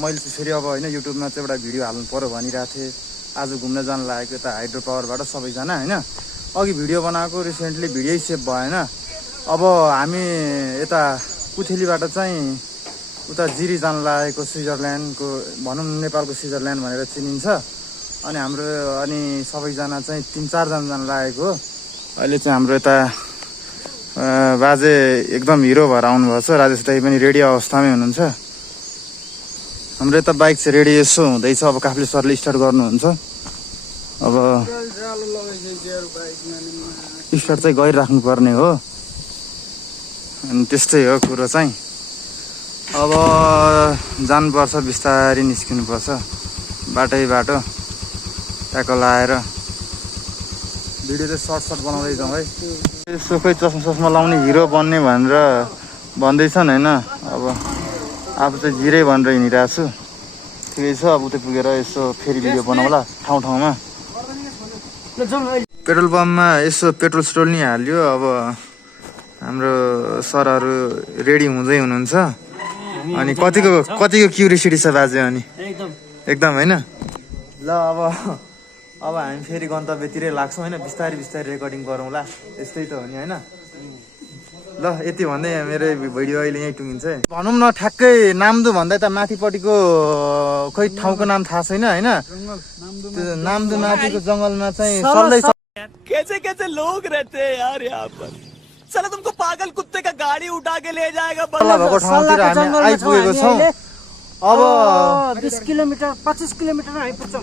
मैले चाहिँ फेरि अब होइन युट्युबमा चाहिँ एउटा भिडियो हाल्नु पर्यो भनिरहेको थिएँ। आज घुम्न जान लागेको यता हाइड्रो पावरबाट सबैजना होइन। अघि भिडियो बनाएको रिसेन्टली भिडियो सेभ भएन। अब हामी यता पुथेलीबाट चाहिँ उता जिरी जान लागेको स्विजरल्यान्डको भनौँ नेपालको स्विजरल्यान्ड भनेर चिनिन्छ। अनि सबैजना चाहिँ 3-4 जना जान लागेको हो। अहिले चाहिँ हाम्रो यता बाजे एकदम हिरो भएर आउनुभएको छ। राजेश दाई पनि रेडी अवस्थामै हुनुहुन्छ। हाम्रो यता बाइक चाहिँ रेडी यसो हुँदैछ। अब काफले सरले स्टार्ट गर्नुहुन्छ। अब स्टार्ट चाहिँ गरिराख्नु पर्ने हो। अनि त्यस्तै हो कुरो चाहिँ। अब जानुपर्छ, बिस्तारै निस्किनुपर्छ बाटो ट्याकल लाएर। भिडियो चाहिँ सर्ट बनाउँदै जाउँ है। यसो खोइ चस्मा लाउने हिरो बन्ने भनेर भन्दैछन् होइन। अब आफू चाहिँ जिरै भनेर हिँडिरहेको छु। ठिकै छ। अब उतै पुगेर यसो फेरि भिडियो बनाउँला ठाउँमा। पेट्रोल पम्पमा यसो पेट्रोल स्टोल नि हाल्यो। अब हाम्रो सरहरू रेडी हुँदै हुनुहुन्छ। अनि कतिको क्युरियोसिटी छ बाजे? अनि एकदम होइन। ल अब हामी फेरि गन्तव्यतिरै लाग्छौँ होइन। बिस्तारै रेकर्डिङ गरौँला। यस्तै त हो नि होइन। ल यति भन्दै मेरो भिडियो अहिले यहीँ टुङ्गिन्छ है। भनौँ न ठ्याक्कै नाम्दु भन्दा त माथिपट्टिको खोइ ठाउँको नाम थाहा छैन होइन। नाम्दु माथिको जङ्गलमा चाहिँ सल्लै कैसे लोग रहते हैं यार यहाँ पर। साला तुमको पागल कुत्ते का गाड़ी उठा के ले जाएगा। भएको ठाउँतिर हामी आइपुगेको छौँ। अब 20 किलोमिटर 25 किलोमिटर आइपुग्छ।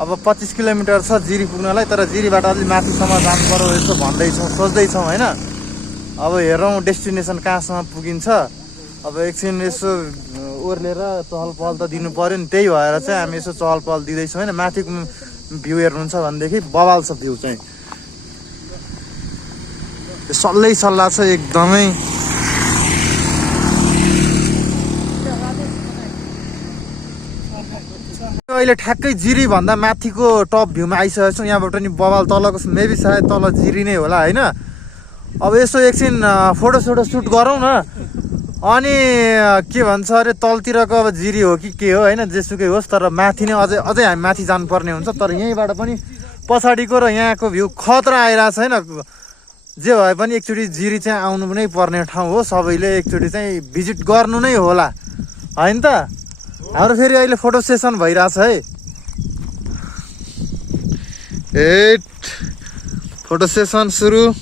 अब 25 किलोमिटर छ जिरी पुग्नलाई। तर जिरीबाट अलिक माथिसम्म जानु पर्यो यसो भन्दैछौँ, सोच्दैछौँ होइन। अब हेरौँ डेस्टिनेसन कहाँसम्म पुगिन्छ। अब एकछिन यसो ओर्लेर चहल पहल त दिनु पर्यो नि। त्यही भएर चाहिँ हामी यसो चहल पहल दिँदैछौँ होइन। माथिको भ्यू हेर्नुहुन्छ भनेदेखि बवाल छ भ्यू चाहिँ। सल्लाह छ एकदमै। अहिले ठ्याक्कै जिरी भन्दा माथिको टप भ्यूमा आइसकेको छौँ। यहाँबाट नि बवाल तलको मेबी सायद तल जिरी नै होला होइन। अब यसो एकछिन फोटो सुट गरौँ न। अनि के भन्छ अरे तलतिरको अब जिरी हो कि के हो होइन। जेसुकै होस् तर माथि नै अझै हामी माथि जानुपर्ने हुन्छ। तर यहीँबाट पनि पछाडिको र यहाँको भ्यू खतरा आइरहेको छ होइन। जे भए पनि एकचोटि जिरी चाहिँ आउनु नै पर्ने ठाउँ हो। सबैले एकचोटि चाहिँ भिजिट गर्नु नै होला होइन त। हाम्रो फेरि अहिले फोटो सेसन भइरहेछ है। फोटो सेसन सुरु।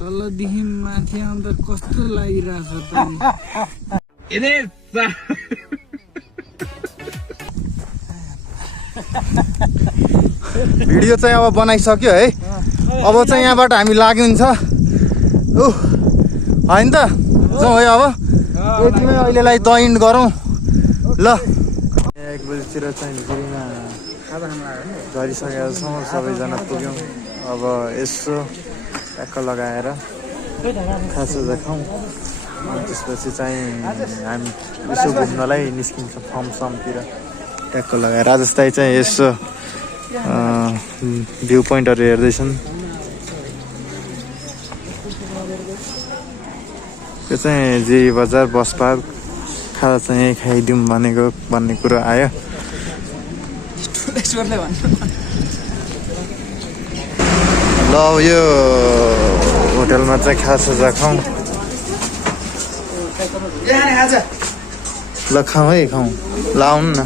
तलदेखि माथि आउँदा कस्तो लागिरहेछ त। भिडियो चाहिँ अब बनाइसक्यो है। अब चाहिँ यहाँबाट हामी लाग्नुहुन्छ होइन त। जाउँ है अब यतिमै अहिलेलाई द इन्ड गरौँ ल। 1 बजीतिर चाहिँ जिरीमा झरिसकेका छौँ। सबैजना पुग्यौँ। अब यसो ट्याक्क लगाएर खाजा खाउँ। अनि त्यसपछि चाहिँ हामी यसो घुम्नलाई निस्किन्छ फर्मतिर ट्याक्क लगाएर। राजेश दाई चाहिँ यसो भ्यू पोइन्टहरू हेर्दैछन्। त्यो चाहिँ जिरी बजार बस पार्क खाजा चाहिँ यहीँ खाइदिउँ भन्ने कुरो आयो। ईश्वरले भन्नु ल अब यो होटलमा चाहिँ खाजा खाउँ ल खाउँ है खाउँ ल आउनु न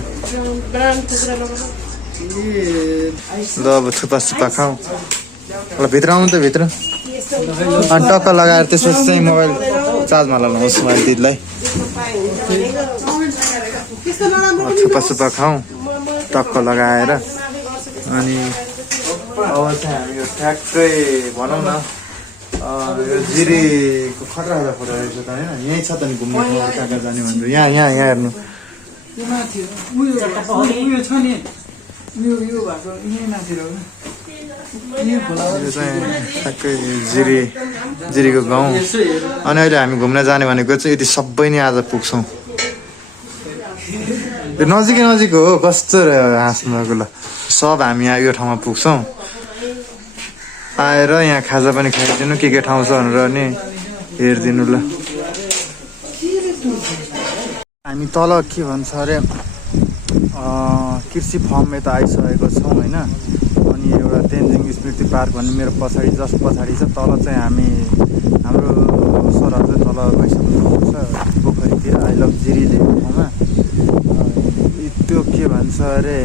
ल अब थुक्पा सुक्पा खाउँ ल भित्र आउनु त भित्र अनि टक्क लगाएर त्यसपछि चाहिँ मोबाइल चार्जमा लगाउनुहोस् मोबाइल दिदीलाई थुक्पा सुक्पा खाउँ टक्क लगाएर अनि अब चाहिँ हामी यो ठ्याक्कै भनौँ न यो जिरीको खतरा फोटो रहेछ त होइन यहीँ छ त नि घुम्ने ठाउँहरू कहाँ कहाँ जाने भनेर यहाँ यहाँ यहाँ हेर्नु यो माथि उयो छ नि यो भएको यहीँ माथि रह्यो यो चाहिँ ठ्याक्कै जिरीको गाउँ अनि अहिले हामी घुम्न जाने भनेको चाहिँ यति सबै नै आज पुग्छौँ यो नजिकै नजिक हो कस्तो हाँस्नुभएको ल सब हामी यो ठाउँमा पुग्छौँ आएर यहाँ खाजा पनि खाइदिनु के ठाउँ छ भनेर नि हेरिदिनु ल हामी तल के भन्छ अरे कृषि फर्म यता आइसकेको छौँ होइन अनि एउटा तेन्जिङ स्मृति पार्क भन्ने मेरो पछाडि जस्ट पछाडि छ तल चाहिँ हामी हाम्रो सरहरू चाहिँ तल गइसक्नु छ पोखरीतिर आई लभ जिरी लेखेको ठाउँमा त्यो के भन्छ अरे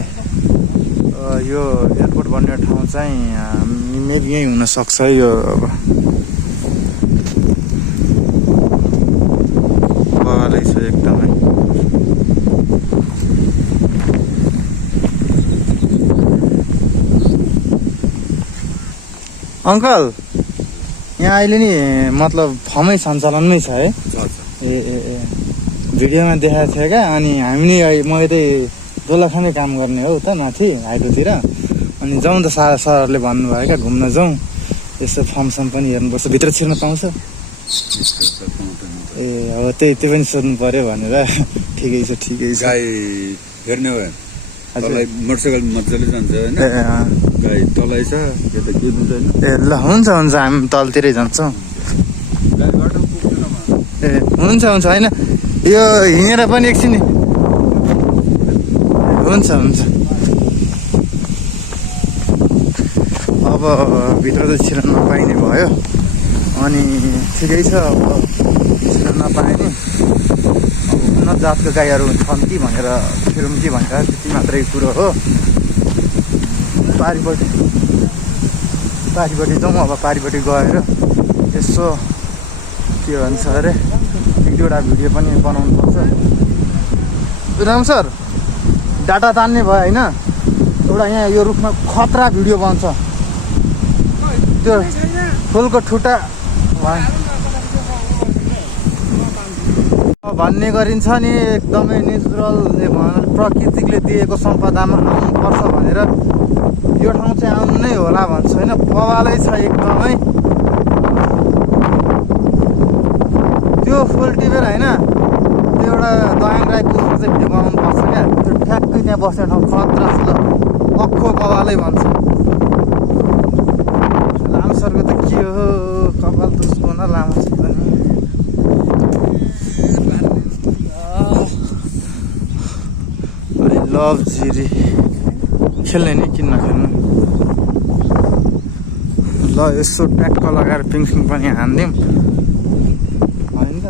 यो एयरपोर्ट बन्ने ठाउँ चाहिँ मेबी यहीँ हुनसक्छ है यो अब बगालै छ एकदमै अङ्कल यहाँ अहिले नि मतलब फर्मै सञ्चालनमै छ है ए ए ए भिडियोमा देखाएको थियो क्या अनि हामी नि म यतै दोलखामै काम गर्ने हो त माथि हाइड्रोतिर अनि जाउँ त सरहरूले भन्नुभयो क्या घुम्न जाउँ यसो फर्मसम पनि हेर्नुपर्छ भित्र छिर्न पाउँछ ए अब त्यही त्यो पनि सोध्नु पर्यो भनेर ठिकै छ गाई हेर्ने हो तलै मोटरसाइकल मजाले जान्छ होइन गाई तलै छ यता कुद्नु छैन ए ल हुन्छ हामी तलतिरै जान्छौँ ए हुन्छ होइन यो हिँडेर पनि एकछिन हुन्छ अब भित्र त छिर्न नपाइने भयो अनि ठिकै छ अब छिर्न नपाए नि उन्नत जातको गाईहरू छन् कि भनेर छिरौँ कि भनेर त्यति मात्रै कुरो हो पारिपट्टि जाउँ अब पारिपट्टि गएर यसो के भन्छ अरे एक दुईवटा भिडियो पनि बनाउनु पर्छ राम सर डाटा तान्ने भयो होइन एउटा यहाँ यो रुखमा खतरा भिडियो बन्छ त्यो फुलको ठुटा भन्ने गरिन्छ नि एकदमै नेचुरल प्रकृतिले दिएको सम्पदामा आउनुपर्छ भनेर यो ठाउँ चाहिँ आउनु नै होला भन्छ होइन बवालै छ एकदमै त्यो फुल टिपेर होइन त्यो एउटा दयाङ राई पुष्प चाहिँ भिडियो बनाउनु पर्छ क्या त्यो ठ्याक्कै त्यहाँ बस्ने ठाउँ खतरा छ ल अक्खो बवालै भन्छ लामो सरको त के हो कपाल त उसको न लामो छ पनि आई लभ जिरी खेल्ने नि किन नखेल्नु ल यसो ट्याक्क लगाएर पिङसिङ पनि हानिदिउँ होइन त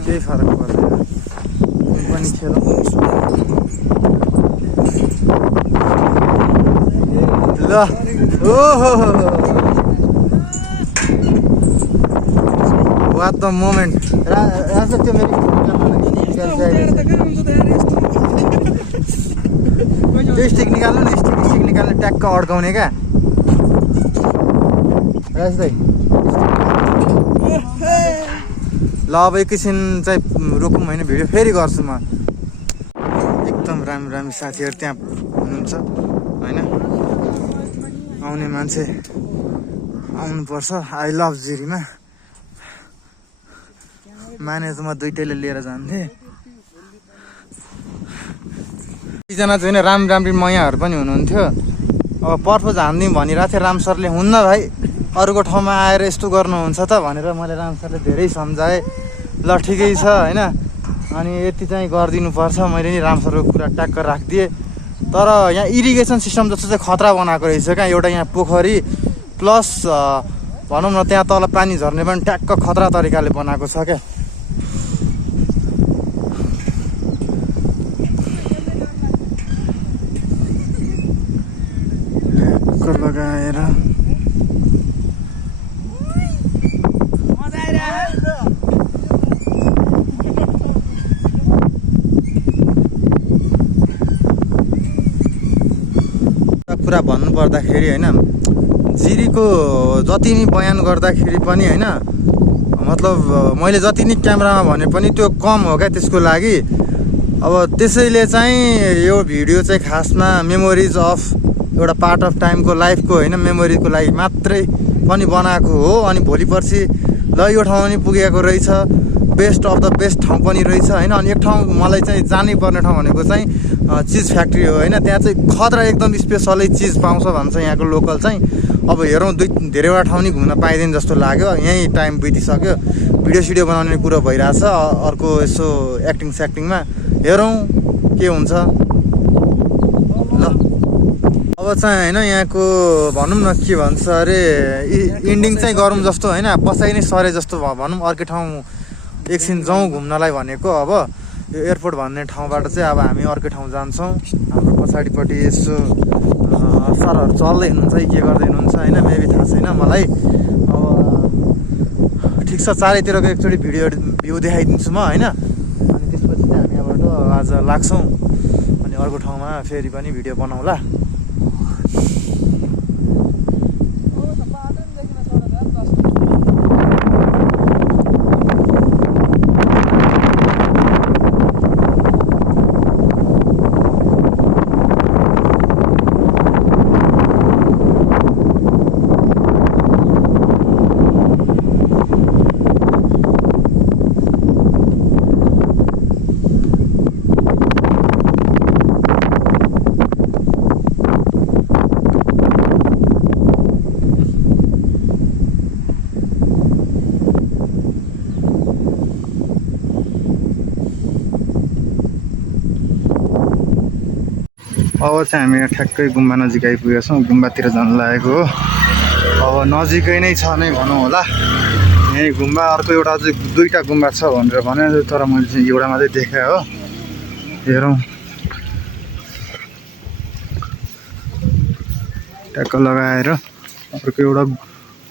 केही फरक पर्दैन पनि खेलौँ ल ओहो वाट द मोमेन्ट राजा त्यो मेरो स्टिक निकाल्नु न स्टिक निकाल्नु ट्याक्क अड्काउने क्या राज दाइ ल अब एकैछिन चाहिँ रोकौँ होइन भिडियो फेरि गर्छु म एकदम राम्रो साथीहरू त्यहाँ हुनुहुन्छ होइन आउने मान्छे आउनुपर्छ आई लभ जिरीमा माने त म दुइटैले लिएर जान्थेँ एकजना चाहिँ राम्री मैयाहरू पनि हुनुहुन्थ्यो अब पर्फोज हानिदिउँ भनिरहेको थिएँ राम सरले हुन्न भाइ अरूको ठाउँमा आएर यस्तो गर्नुहुन्छ त भनेर मैले राम सरले धेरै सम्झाएँ ल ठिकै छ होइन अनि यति चाहिँ गरिदिनुपर्छ। मैले नि राम्रोसँग कुरा ट्याक्क राखिदिएँ। तर यहाँ इरिगेसन सिस्टम जस्तो चाहिँ खतरा बनाएको रहेछ क्या। एउटा यहाँ पोखरी प्लस भनौँ न त्यहाँ तल पानी झर्ने पनि ट्याक्क खतरा तरिकाले बनाएको छ क्या। लगाएर कुरा भन्नु पर्दाखेरि होइन, जिरीको जति नि बयान गर्दाखेरि पनि होइन, मतलब मैले जति नि क्यामेरामा भने पनि त्यो कम हो क्या त्यसको लागि। अब त्यसैले चाहिँ यो भिडियो चाहिँ खासमा मेमोरिज अफ एउटा पार्ट अफ टाइमको लाइफको होइन, मेमोरीको लागि मात्रै पनि बनाएको हो। अनि भोलि पर्सि ल यो ठाउँमा पनि पुगेको रहेछ, बेस्ट अफ द बेस्ट ठाउँ पनि रहेछ होइन। अनि एक ठाउँ मलाई चाहिँ जानै पर्ने ठाउँ भनेको चाहिँ चिज फ्याक्ट्री हो होइन। त्यहाँ चाहिँ खतरा एकदम स्पेसलै चिज पाउँछ भन्छ यहाँको लोकल चाहिँ। अब हेरौँ धेरैवटा ठाउँ नि घुम्न पाइँदैन जस्तो लाग्यो। यहीँ टाइम बितिसक्यो, भिडियो सिडियो बनाउने कुरो भइरहेछ अर्को यसो एक्टिङ स्याक्टिङमा। हेरौँ के हुन्छ ल। अब चाहिँ होइन यहाँको भनौँ न के भन्छ अरे इन्डिङ चाहिँ गरौँ जस्तो होइन, पछाडि नै सरे जस्तो भनौँ। अर्कै ठाउँ एकछिन जाउँ घुम्नलाई भनेको। अब यो एयरपोर्ट भन्ने ठाउँबाट चाहिँ अब हामी अर्कै ठाउँ जान्छौँ। हाम्रो पछाडिपट्टि यसो सरहरू चल्दै हुनुहुन्छ कि के गर्दै हुनुहुन्छ होइन, मेबी थाहा छैन मलाई। अब ठिक छ, चारैतिरको एकचोटि भ्यू देखाइदिन्छु म होइन। अनि त्यसपछि चाहिँ हामी यहाँबाट आज लाग्छौँ अनि अर्को ठाउँमा फेरि पनि भिडियो बनाउँला। अब चाहिँ हामी ठ्याक्कै गुम्बा नजिक आइपुगेका छौँ। गुम्बातिर जान लागेको हो। अब नजिकै नै छ नै भनौँ होला। यहीँ गुम्बा, अर्को एउटा अझै दुईवटा गुम्बा छ भनेर भने, तर मैले चाहिँ एउटा मात्रै देखाएँ हो। हेरौँ ट्याक्क लगाएर अर्को एउटा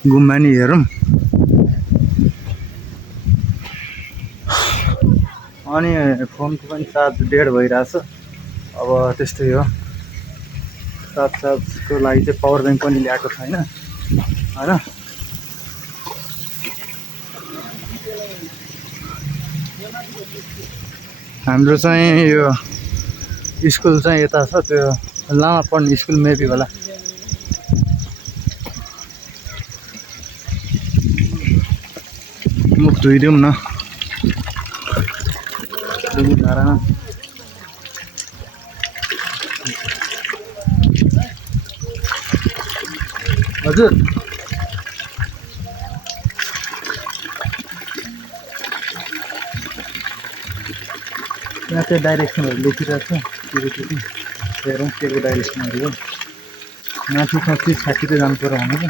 गुम्बा नि हेरौँ। अनि फोनको पनि चार्ज डेड भइरहेछ। अब त्यस्तै हो, चार्जको लागि चाहिँ पावर ब्याङ्क पनि ल्याएको छैन होइन। हाम्रो चाहिँ यो स्कुल चाहिँ यता छ, त्यो लामा पढ्ने स्कुल मेबी होला। मुख धोइदिउँ न धारामा। हजुर यहाँ चाहिँ डाइरेक्सनहरू लेखिरहेको छ। हेरौँ के को डाइरेक्सनहरू हो। माथि 35-60 जानु पर्यो भनेको।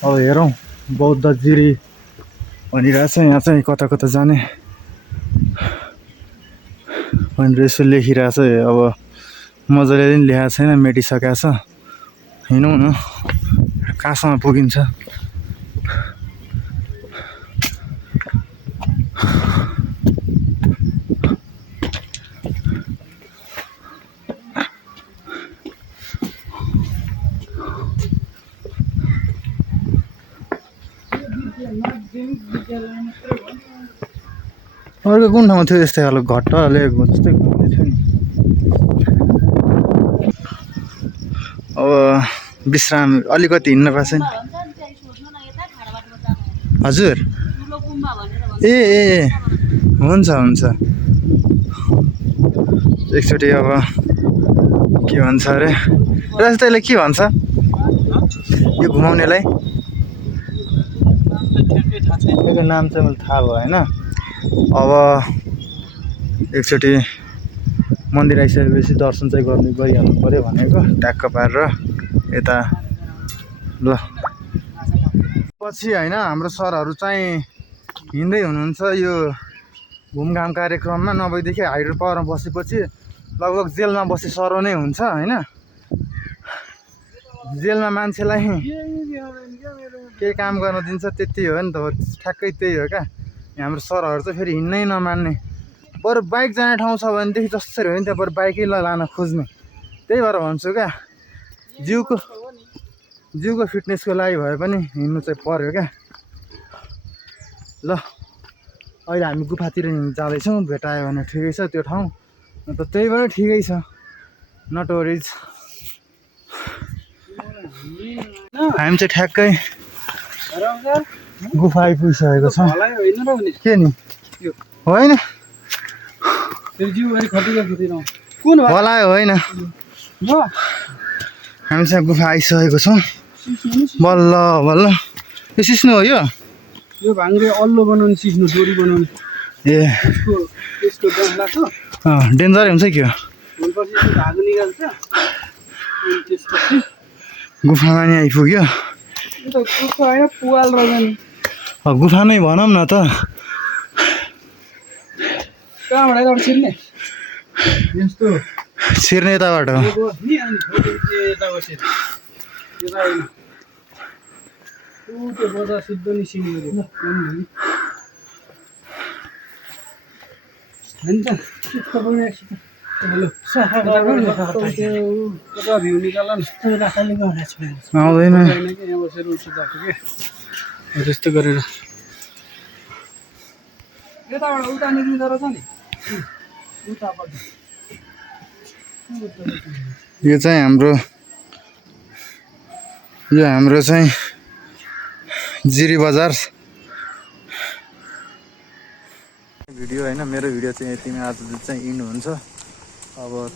अब हेरौँ बौद्ध जिरी भनिरहेछ। यहाँ चाहिँ कता कता जाने भनेर यसो लेखिरहेछ। अब मजाले पनि लेखाएको छैन, मेटिसकेको छ। हिँडौँ न कहाँसम्म पुगिन्छ। अर्को कुन ठाउँ थियो यस्तै खालको घट्टाले जस्तै घुम्ने थियो नि। अब विश्राम अलिकति हिँड्न पाएको छैन। हजुर ए ए हुन्छ हुन्छ। एकचोटि अब के भन्छ अरे रास्ताले के भन्छ यो घुमाउनेलाई ठ्याक्कै थाहा छैन। यसको नाम चाहिँ मलाई थाहा भयो होइन। अब एकचोटि मन्दिर आइसकेपछि दर्शन चाहिँ गरिहाल्नु पऱ्यो भनेको ट्याक्क पारेर यता ल। पछि होइन हाम्रो सरहरू चाहिँ हिँड्दै हुनुहुन्छ यो घुमघाम कार्यक्रममा, नभएदेखि हाइड्रो पावरमा बसेपछि लगभग जेलमा बसे सरो नै हुन्छ होइन। जेलमा मान्छेलाई केही काम गर्न दिन्छ त्यति हो नि त, ठ्याक्कै त्यही हो क्या। हाम्रो सरहरू चाहिँ फेरि हिँड्नै नमान्ने, बरु बाइक जाने ठाउँ छ भनेदेखि जसरी हो नि त्यहाँ बरु बाइकै लान खोज्ने। त्यही भएर भन्छु क्या, जिउको फिटनेसको लागि भए पनि हिँड्नु चाहिँ पर्यो क्या। ल अहिले हामी गुफातिर जाँदैछौँ, भेटायो भने ठिकै छ त्यो ठाउँ, अन्त त्यही भएर ठिकै छ, नट वरिज। हामी चाहिँ ठ्याक्कै गुफा आइपुगिसकेको छौँ। के नि होइन हलायो होइन, हामी चाहिँ गुफा आइसकेको छौँ बल्ल बल्ल। यो सिस्नु हो यो भाङले अल्लो बनाउने सिक्नु, डोरी बनाउने। ए त्यसको डन्ला छ, डेन्जरै हुन्छ कि हो। भोलिपर्सि त्यो धागो निकाल्छ अनि त्यसपछि गुफामा नि आइपुग्यो। यो त गुफा होइन पुवाल रहेछ नि। गुफा नै भनौँ न त। कहाँबाट यताबाट छिर्ने यस्तो छिर्ने यताबाट हो। नि अनि यताबाट छिर्ने यता होइन। त्यो बजार सिद्धो निस्किने होइन त हेलो कता भ्यू निकाल न आउँदैन यहाँ बसेर उल्टो बाटो के त्यस्तो गरेर यताबाट उता निक्लिँदो रहेछ नि उतापट्टि। यो चाहिँ हाम्रो चाहिँ जिरी बजार भिडियो होइन। मेरो भिडियो चाहिँ यतिमै आज चाहिँ इन्ड हुन्छ। अब